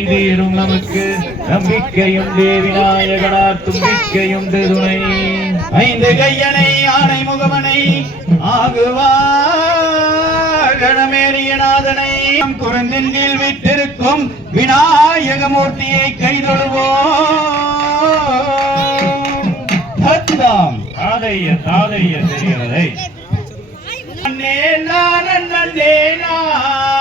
தீரும் நமக்கு. நம்பிக்கையுண்டு விநாயகனார் தும்பிக்கையும் துணை ஐந்து கையனை ஆணை முகமனை ஆகுவார் குரந்தின் கீழ் விட்டிருக்கும் விநாயகமூர்த்தியை கைதொழுவோம். தத்தாம் தாதைய தாதைய தெரிகிறதை நன்னே நான் நன்னே நான்.